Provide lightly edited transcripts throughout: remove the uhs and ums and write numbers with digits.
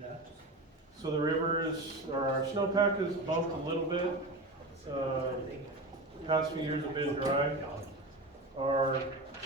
Yeah. So the river is, or our snowpack is bumped a little bit. Past few years have been dry. Our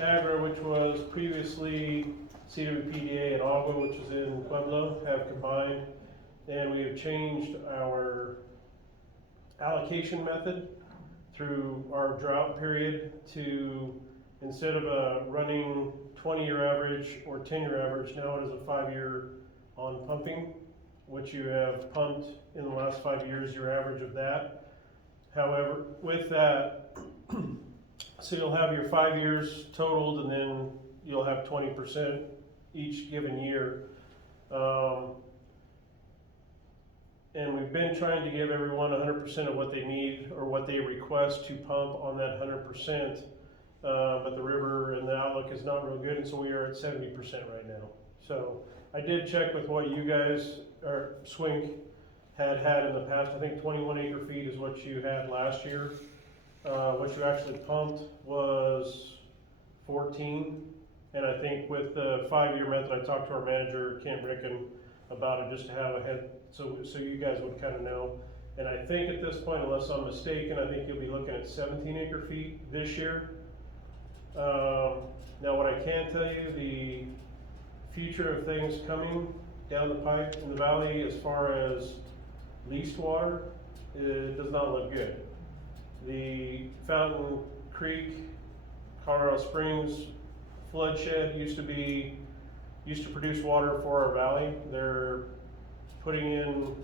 Agra, which was previously CWPDA and Agua, which is in Pueblo, have combined, and we have changed our allocation method through our drought period to, instead of a running 20-year average or 10-year average, now it is a 5-year on pumping, which you have pumped in the last 5 years, your average of that. However, with that, so you'll have your 5 years totaled, and then you'll have 20% each given year. And we've been trying to give everyone 100% of what they need or what they request to pump on that 100%. But the river and the outlook is not real good, and so we are at 70% right now. So I did check with what you guys, or Swink, had in the past. I think 21 acre feet is what you had last year. What you actually pumped was 14. And I think with the 5-year method, I talked to our manager, Kent Ricken, about it just to have a head, so you guys would kind of know. And I think at this point, unless I'm mistaken, I think you'll be looking at 17 acre feet this year. Now what I can tell you, the future of things coming down the pipe in the valley as far as leased water, it does not look good. The Fountain Creek, Colorado Springs floodshed used to produce water for our valley. They're putting in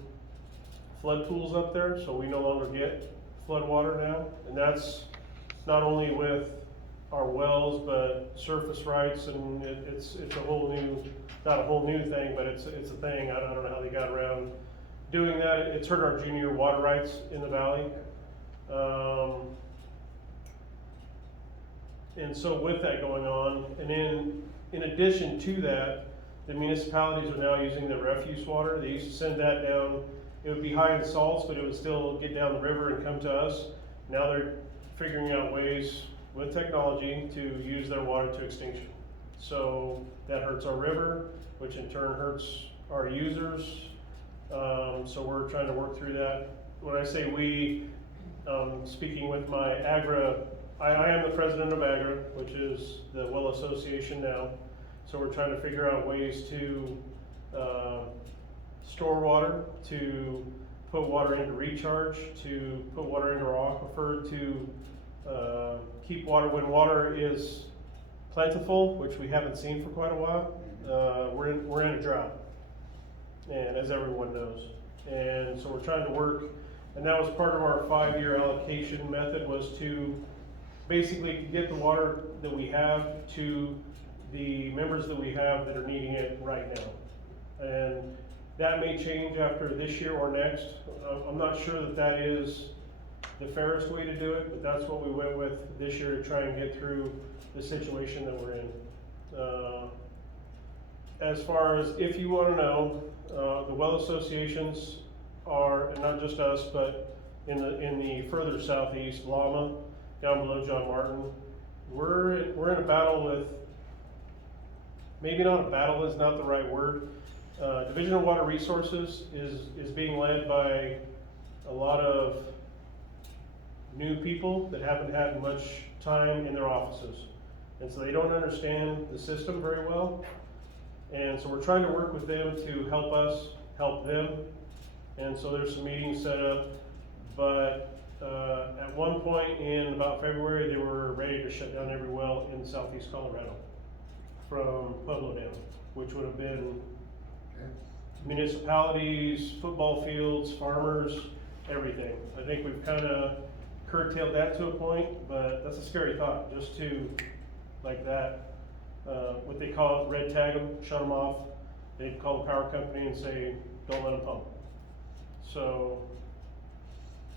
flood pools up there, so we no longer get flood water now. And that's not only with our wells, but surface rights, and it's a whole new, not a whole new thing, but it's a thing. I don't know how they got around doing that. It's hurt our junior water rights in the valley. And so with that going on, and then in addition to that, the municipalities are now using the refuse water. They used to send that down. It would be high in salts, but it would still get down the river and come to us. Now they're figuring out ways with technology to use their water to extinction. So that hurts our river, which in turn hurts our users. So we're trying to work through that. When I say we, speaking with my Agra, I am the president of Agra, which is the well association now. So we're trying to figure out ways to store water, to put water into recharge, to put water into our aquifer, to keep water when water is plentiful, which we haven't seen for quite a while. We're in a drought, and as everyone knows. And so we're trying to work, and that was part of our 5-year allocation method, was to basically get the water that we have to the members that we have that are needing it right now. And that may change after this year or next. I'm not sure that is the fairest way to do it, but that's what we went with this year to try and get through the situation that we're in. As far as, if you want to know, the well associations are, and not just us, but in the further southeast, Lama, down below John Martin, we're in a battle with, maybe not a battle is not the right word. Division of Water Resources is being led by a lot of new people that haven't had much time in their offices. And so they don't understand the system very well. And so we're trying to work with them to help us help them. And so there's some meetings set up, but at one point in about February, they were ready to shut down every well in southeast Colorado from Pueblo down, which would have been municipalities, football fields, farmers, everything. I think we've kind of curtailed that to a point, but that's a scary thought, just to, like that, what they call it, red tag them, shut them off. They'd call the power company and say, don't let them pump. So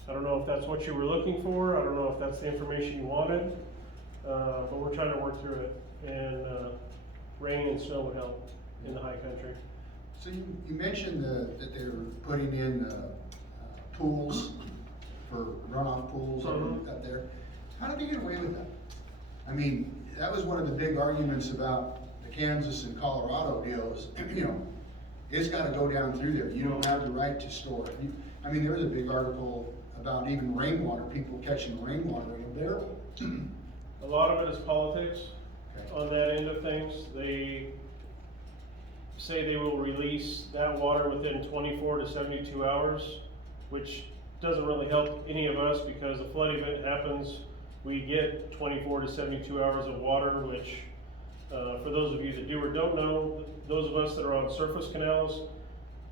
I don't know if that's what you were looking for. I don't know if that's the information you wanted, but we're trying to work through it. And rain and snow would help in the high country. So you mentioned that they're putting in pools for runoff pools up there. How did they get away with that? I mean, that was one of the big arguments about the Kansas and Colorado deals. You know, it's gotta go down through there. You don't have the right to store it. I mean, there was a big article about even rainwater, people catching rainwater in a barrel. A lot of it is politics. Okay. On that end of things, they say they will release that water within 24 to 72 hours, which doesn't really help any of us because a flood event happens, we get 24 to 72 hours of water, which, for those of you that do or don't know, those of us that are on surface canals,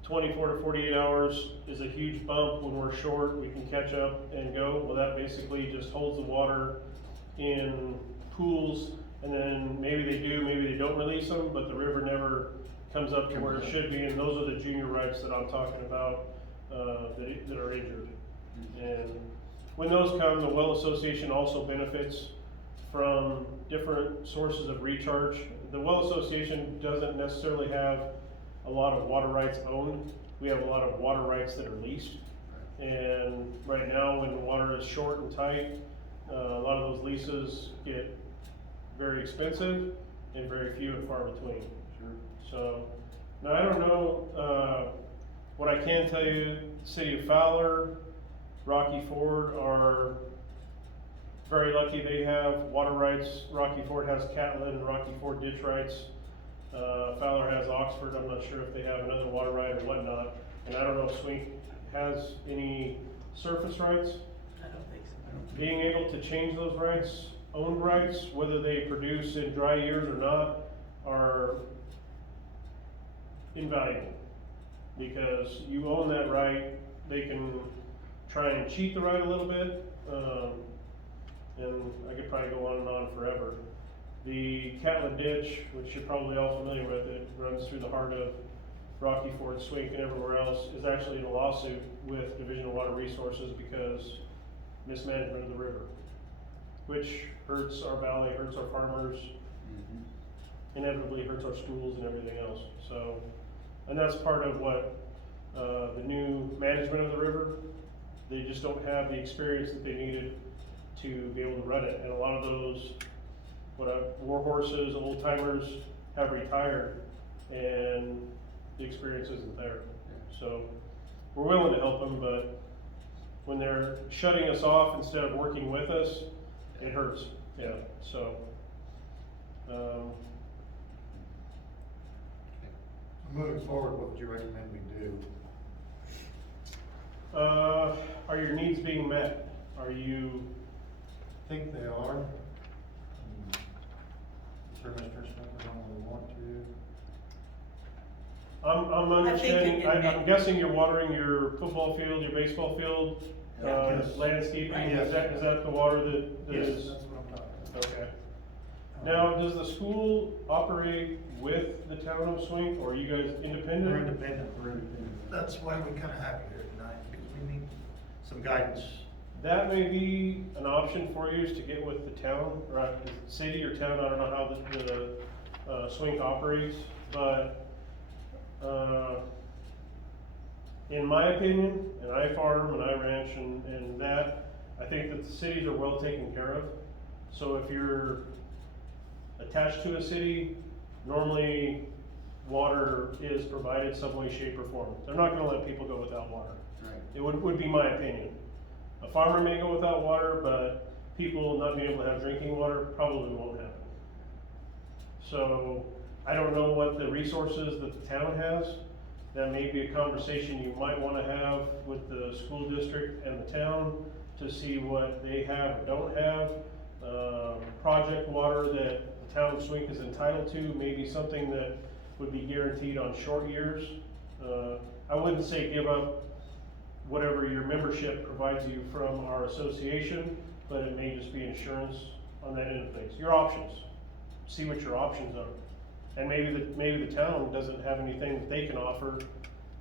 24 to 48 hours is a huge bump. When we're short, we can catch up and go. Well, that basically just holds the water in pools, and then maybe they do, maybe they don't release them, but the river never comes up to where it should be, and those are the junior rights that I'm talking about, that are injured. And when those come, the well association also benefits from different sources of recharge. The well association doesn't necessarily have a lot of water rights owned. We have a lot of water rights that are leased. And right now, when the water is short and tight, a lot of those leases get very expensive and very few and far between. Sure. So, now I don't know, what I can tell you, City of Fowler, Rocky Ford are very lucky. They have water rights. Rocky Ford has Catlin and Rocky Ford ditch rights. Fowler has Oxford. I'm not sure if they have another water right or whatnot. And I don't know if Swink has any surface rights. I don't think so. Being able to change those rights, owned rights, whether they produce in dry years or not, are invaluable. Because you own that right, they can try and cheat the right a little bit, and I could probably go on and on forever. The Catlin Ditch, which you're probably all familiar with, it runs through the heart of Rocky Ford, Swink, and everywhere else, is actually in a lawsuit with Division of Water Resources because mismanagement of the river, which hurts our valley, hurts our farmers, inevitably hurts our schools and everything else. So, and that's part of what the new management of the river, they just don't have the experience that they needed to be able to run it. And a lot of those war horses, old timers have retired, and the experience isn't there. So we're willing to help them, but when they're shutting us off instead of working with us, it hurts. Yeah. So. Moving forward, what would you recommend we do? Are your needs being met? Are you? I think they are. Sure, Mr. Smith, I don't really want to. I'm understanding, I'm guessing you're watering your football field, your baseball field, Yes. landscaping, Right. is that the water that Yes, is? that's what I'm talking about. Okay. Now, does the school operate with the town of Swink, or are you guys independent? We're independent. That's why we kinda have you here tonight, because we need some guidance. That may be an option for you, is to get with the town, or the city or town, I don't know how the Swink operates, but, in my opinion, and I farm and I ranch and that, I think that the cities are well taken care of. So if you're attached to a city, normally water is provided some way, shape, or form. They're not gonna let people go without water. Right. It would be my opinion. A farmer may go without water, but people not being able to have drinking water probably won't happen. So, I don't know what the resources that the town has. That may be a conversation you might wanna have with the school district and the town to see what they have or don't have. Project water that the town of Swink is entitled to, maybe something that would be guaranteed on short years. I wouldn't say give up whatever your membership provides you from our association, but it may just be insurance on that end of things. Your options, see what your options are. And maybe the town doesn't have anything that they can offer.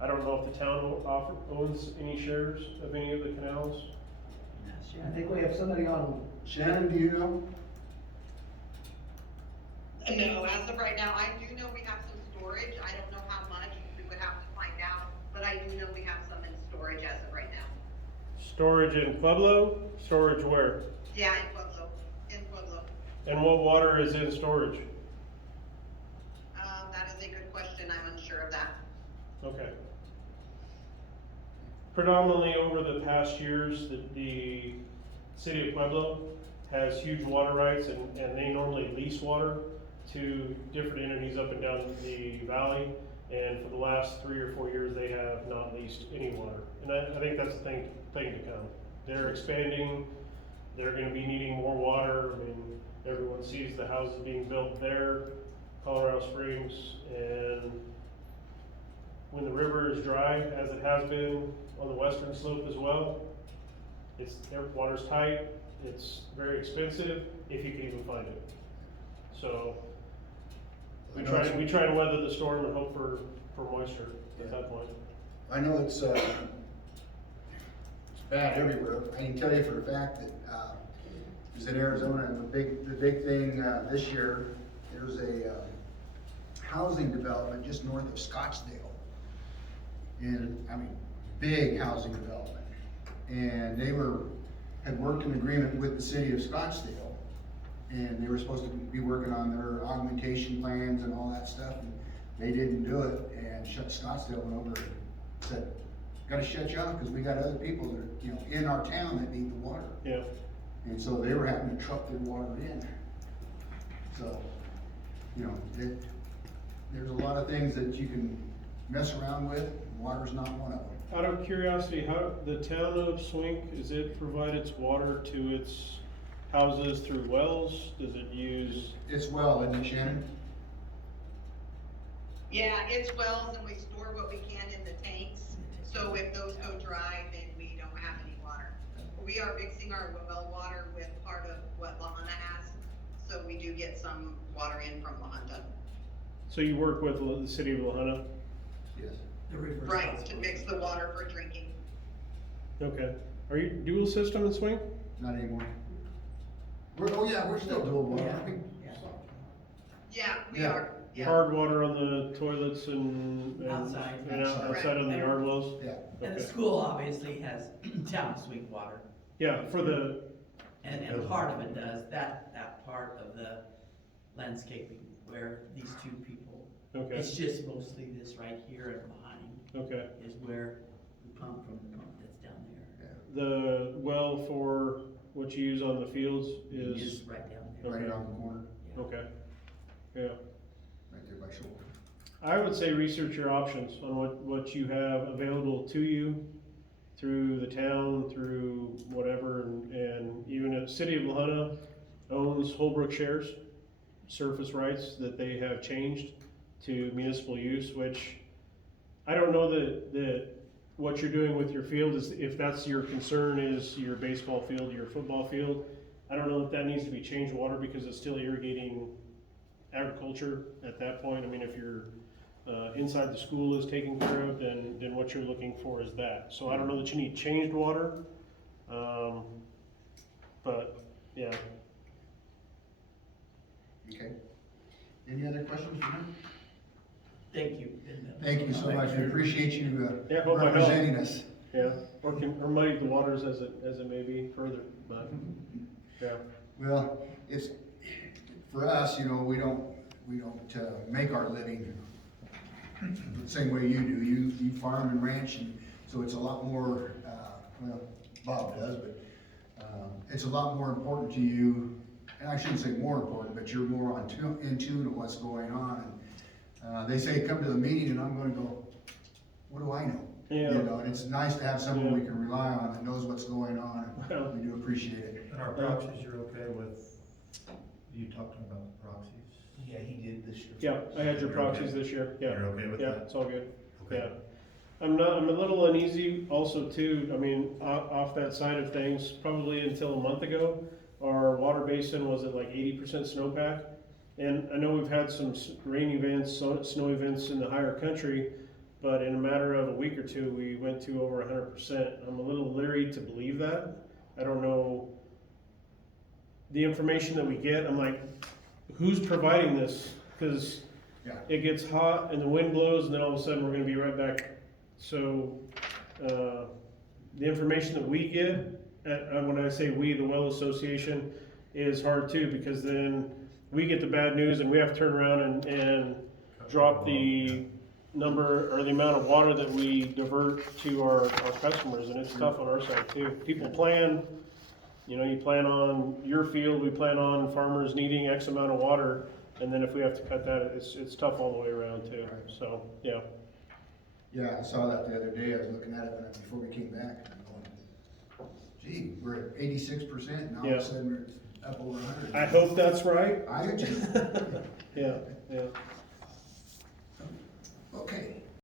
I don't know if the town owns any shares of any of the canals. I think we have somebody on. Shannon, do you know? No, as of right now, I do know we have some storage. I don't know how much, we would have to find out, but I do know we have some in storage as of right now. Storage in Pueblo? Storage where? Yeah, in Pueblo, And what water is in storage? That is a good question, I'm unsure of that. Okay. Predominantly over the past years, the city of Pueblo has huge water rights, and they normally lease water to different entities up and down the valley. And for the last 3 or 4 years, they have not leased any water. And I think that's the thing to come. They're expanding, they're gonna be needing more water. I mean, everyone sees the houses being built there, Colorado Springs, and when the river is dry, as it has been on the western slope as well, their water's tight, it's very expensive, if you can even find it. So, we try to weather the storm and hope for moisture at that point. I know it's bad everywhere. I can tell you for a fact that, is in Arizona, and the big thing, this year, there's a, housing development just north of Scottsdale. And, I mean, big housing development. And they had worked in agreement with the city of Scottsdale. And they were supposed to be working on their augmentation plans and all that stuff, and they didn't do it. And Scottsdale went over and said, gotta shut you off, because we got other people that are, you know, in our town that need the water. Yeah. And so they were having to truck their water in. So, you know, there's a lot of things that you can mess around with, water's not one of them. Out of curiosity, how, the town of Swink, is it provide its water to its houses through wells? Does it use? It's well, isn't it, Shannon? Yeah, it's wells and we store what we can in the tanks, so if those go dry, then we don't have any water. We are mixing our well water with part of what La Junta has, so we do get some water in from La Junta. So you work with the city of La Junta? Yes. The reverse Right, to osmosis. mix the water for drinking. Okay. Are you dual system in Swink? Not anymore. We're still dual water, aren't we? Yeah. Yeah, we Yeah. are, yeah. Hard water on the toilets and Outside. and outside Outside. on the yard wells? Yeah. And the Okay. school obviously has town Swink water, Yeah, for the, and part of it does, that part of the landscaping where these two people, okay, it's just mostly this right here and behind okay. is where we pump from the pump that's down there. The well for what you use on the fields is, Is right down there. Right around the corner, okay, yeah. right there by shoulder. I would say research your options on what you have available to you through the town, through whatever, and even if City of La Junta owns Holbrook shares, surface rights that they have changed to municipal use, which I don't know that what you're doing with your field is, if that's your concern, is your baseball field, your football field. I don't know if that needs to be changed water because it's still irrigating agriculture at that point. I mean, if you're inside the school is taken care of, then what you're looking for is that. So I don't know that you need changed water, but yeah. Okay. Any other questions for him? Thank you. Thank you so much, we appreciate you Yeah, hope I helped. representing us. Yeah, or muddy the waters as it may be further, but, yeah. Well, it's, for us, you know, we don't make our living the same way you do. You farm and ranch, and so it's a lot more, well, Bob does, but, it's a lot more important to you, and I shouldn't say more important, but you're more in tune to what's going on. And they say, come to the meeting, and I'm gonna go, what do I know? Yeah. You know, and it's nice to have someone we can rely on that knows what's going on, Well. and we do appreciate it. And our proxies, you're okay with, you talked to him about the proxies? Yeah, he did this year. Yeah, I had your proxies this year, yeah. You're okay with Yeah, that? it's all good, Okay. yeah. I'm a little uneasy also too, I mean, off that side of things, probably until a month ago, our water basin was at like 80% snowpack. And I know we've had some rain events, snow events in the higher country, but in a matter of a week or two, we went to over 100%. I'm a little leery to believe that. I don't know the information that we get. I'm like, who's providing this? Because Yeah. it gets hot and the wind blows, and then all of a sudden we're going to be right back. So the information that we get, when I say we, the Well Association, is hard too, because then we get the bad news and we have to turn around and drop the number, or the amount of water that we divert to our customers, and it's tough on our side too. People plan, you plan on your field, we plan on farmers needing X amount of water, and then if we have to cut that, it's tough all the way around too, so, yeah. Yeah, I saw that the other day, I was looking at it before we came back, and I'm going, gee, we're at 86%, and all of Yeah. a sudden we're up over 100. I hope that's right. I do too. Yeah, yeah. Okay,